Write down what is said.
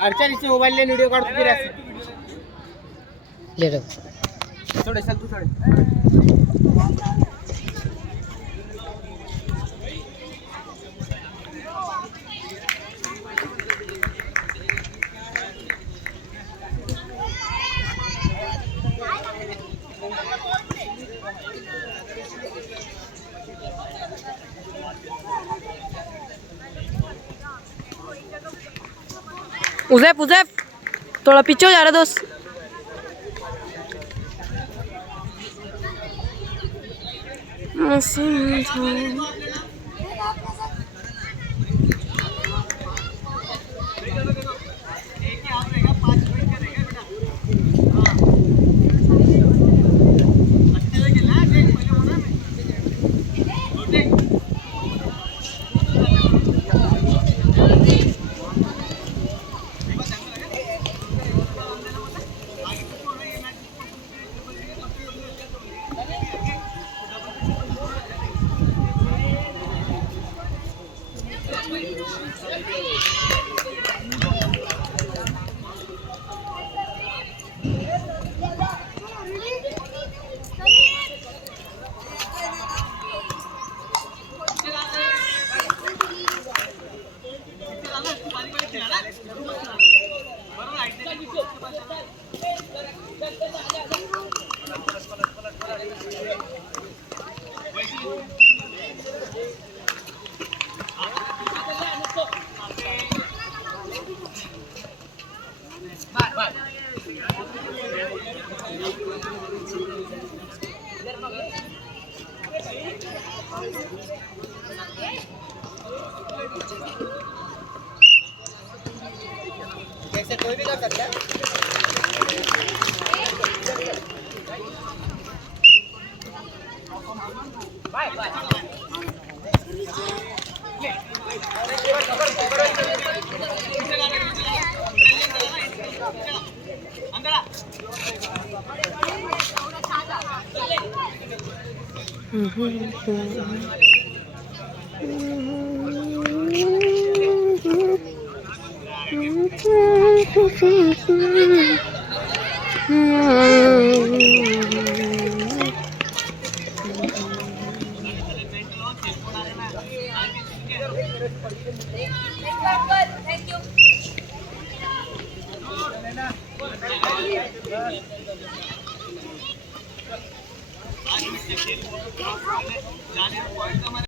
अडचणीचे मोबाईल ले व्हिडिओ काढतो की रे ले रे थोडे चल तू थोडे उज़ैफ थोड़ा पीछे हो जा रहा दोस्त। कैसे कोई भी कर सकता है बाय बाय थैंक यू